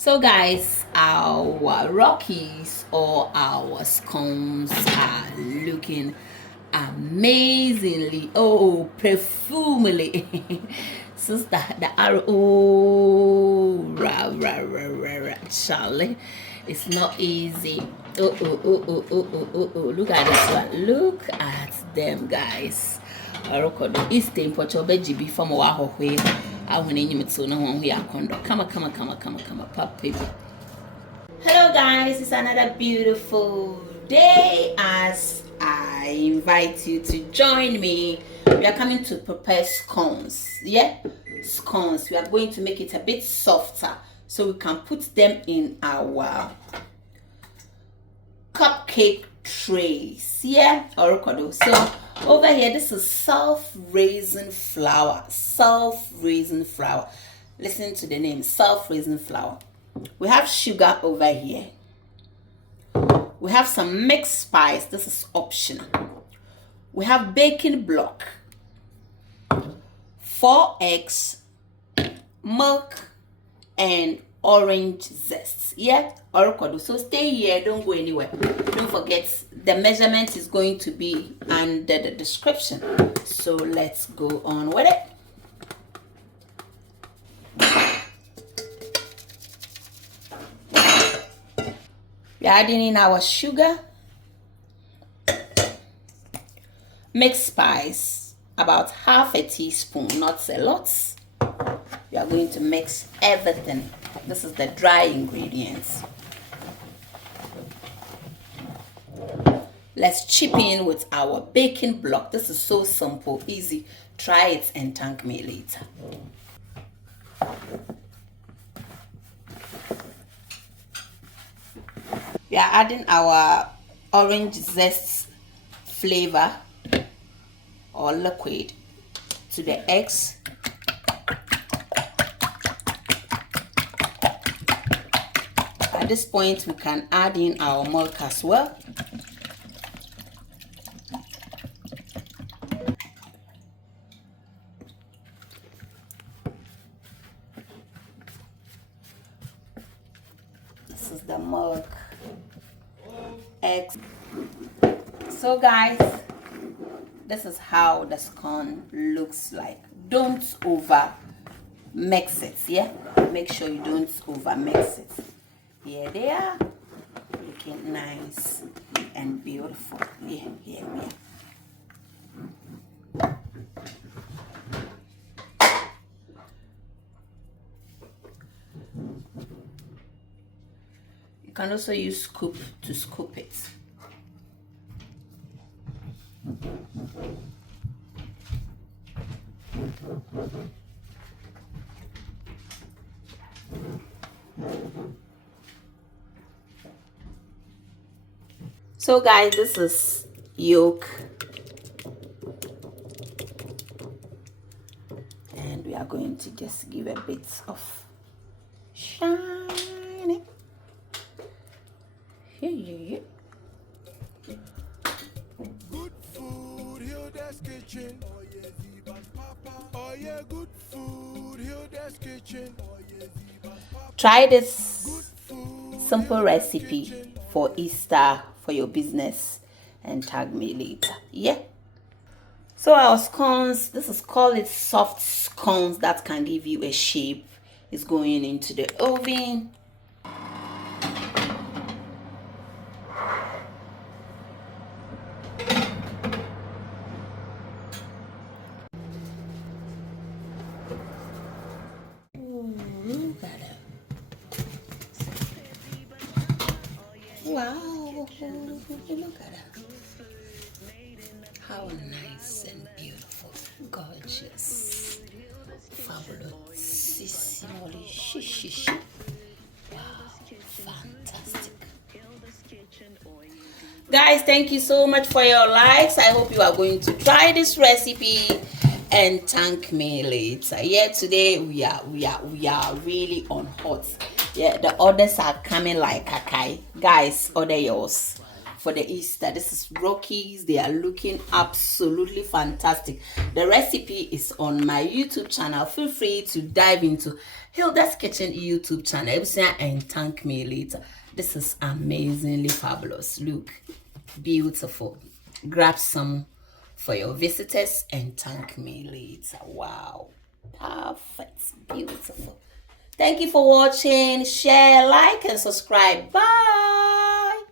So guys, our rockies or our scones are looking amazingly, perfumely. Sister, the arrow, Charlie, it's not easy. Look at this one. Look at them, guys. Orokodo Eastern Pochobe GB from Wahoe. I want to name it so no one we are condo. Come, papi. Hello guys, it's another beautiful day as I invite you to join me. We are coming to prepare scones. Yeah, scones. We are going to make it a bit softer so we can put them in our cupcake trays. Yeah, orokodo. So over here, this is self-raising flour. Self-raising flour. Listen to the name, self-raising flour. We have sugar over here. We have some mixed spice. This is optional. We have baking block, 4 eggs, milk, and orange zest. Yeah, orokodo. So stay here, don't go anywhere. Don't forget the measurement is going to be under the description. So let's go on with it. We're adding in our sugar, mixed spice, about half a teaspoon, not a lot. We are going to mix everything. This is the dry ingredients. Let's chip in with our baking block. This is so simple, easy. Try it and thank me later. We are adding our orange zest flavor or liquid to the eggs. At this point, we can add in our milk as well. This is the milk, eggs. So guys, this is how the scone looks like. Don't over mix it. Yeah, make sure you don't over mix it. Here they are, looking nice and beautiful. Yeah. You can also use scoop to scoop it. So guys, this is yolk, and we are going to just give a bit of shine. Yeah. Good food, Hilda's kitchen. Oh yeah, good food, Hilda's kitchen. Try this simple recipe for Easter for your business and tag me later. Yeah. So our scones, this is called it soft scones that can give you a shape. It's going into the oven. Look at it. Wow, look at it. How nice and beautiful, gorgeous, fabulous, wow, fantastic. Guys, thank you so much for your likes. I hope you are going to try this recipe and thank me later. Yeah, today we are really on hot. Yeah, the orders are coming like kakai. Guys, order yours for the Easter. This is Rockies. They are looking absolutely fantastic. The recipe is on my YouTube channel. Feel free to dive into Hilda's Kitchen YouTube channel and thank me later. This is amazingly fabulous. Look, beautiful. Grab some for your visitors and thank me later. Wow, perfect, beautiful. Thank you for watching. Share, like, and subscribe. Bye.